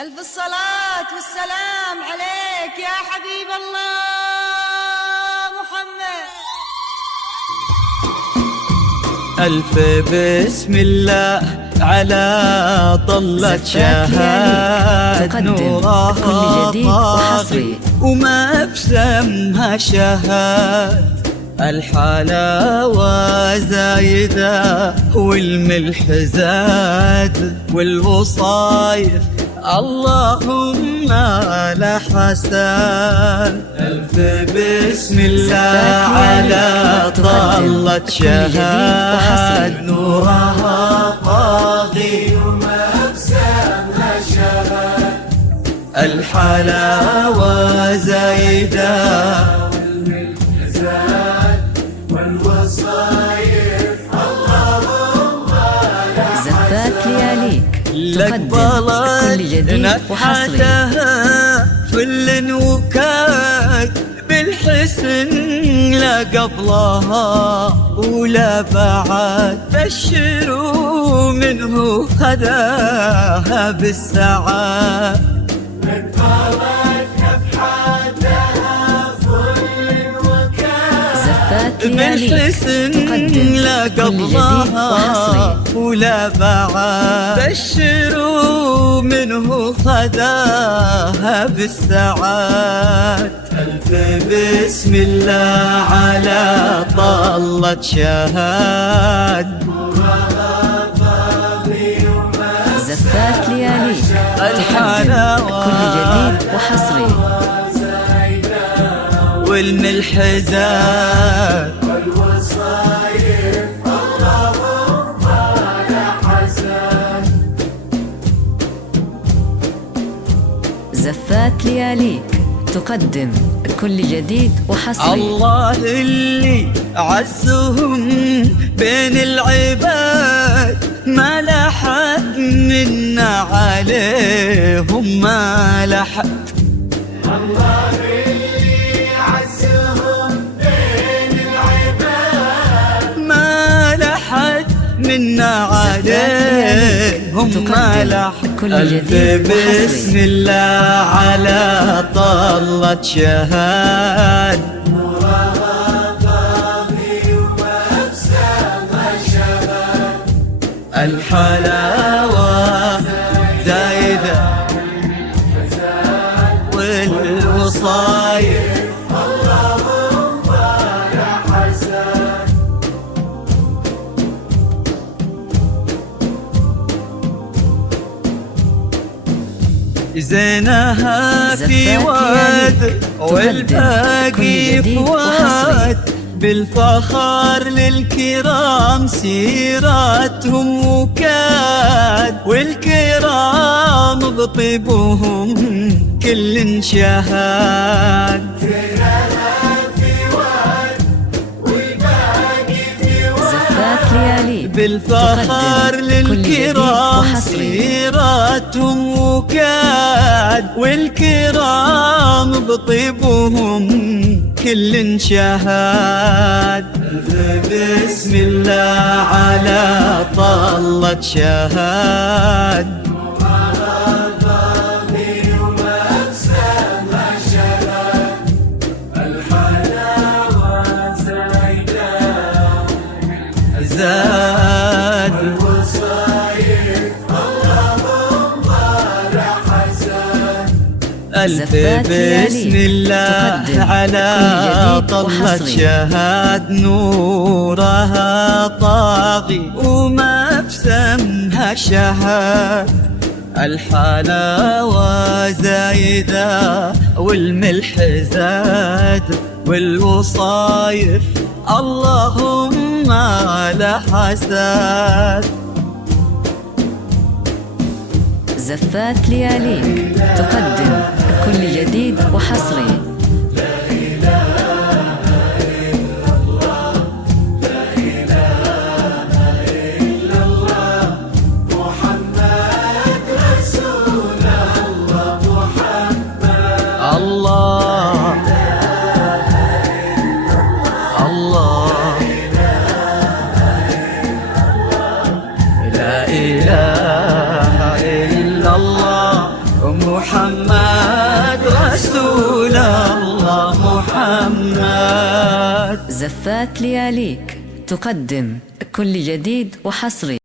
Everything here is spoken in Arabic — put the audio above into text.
ألف الصلاة والسلام عليك يا حبيب الله محمد. ألف بسم الله على طلة شهاد نورها طاغي وما بسمها شهاد. الحلاوة زايدة والملح زاد والوصايف اللهم لا حسن. ألف بسم الله على طلة شهاد نورها طاغي وما بسمها شهاد. الحلاوة زايدة والملح زاد والوصايف اللهم لا حسن. زفات لياليك لقبلت نفحتها فل وكاد بالحسن لا قبلها ولا بعد. بشروا منه خذاها بالسعاد. لقبلت نفحتها فل وكاد بالحسن لا قبلها ولا بعد. بشروا منه خذاها بالسعاد. ألف بسم الله على طلة شهاد. زفات لياليك الحلاوة كل جديد وحصري والملح زاد والوصايف اللهم لا حسن. زفات لياليك تقدم كل جديد وحصري. الله اللي عزهم بين العباد ما لحد منا عليهم ما لحد. الله اللي عزهم بين العباد ما لحد منا عليهم ما لحد. ألف بسم الله على طلة شهاد نورها طاغي وما بسمها شهاد. الحلاوة زايدة والوصايف اللهم لا حسن. زينها في واد والباقي في واد. بالفخر للكرام سيراتهم وكاد. والكرام بطيبهم كل شهاد. زينها في واد والباقي في واد. زفات لياليك بالفخر للكرام سيراتهم وكاد. والكرام بطيبهم كل شهاد. بسم الله على طلة شهاد الحلاوة زايدة زاد والوصايف اللهم لا حسن. ألف بسم الله على طلة شهاد نورها طاغي وما بسمها شهاد. الحلاوة زايدة والملح زاد والوصايف اللهم لا حسد. زفات لياليك تقدم كل جديد وحصري. الله الله لا إله إلا الله محمد. زفات لياليك تقدم كل جديد وحصري.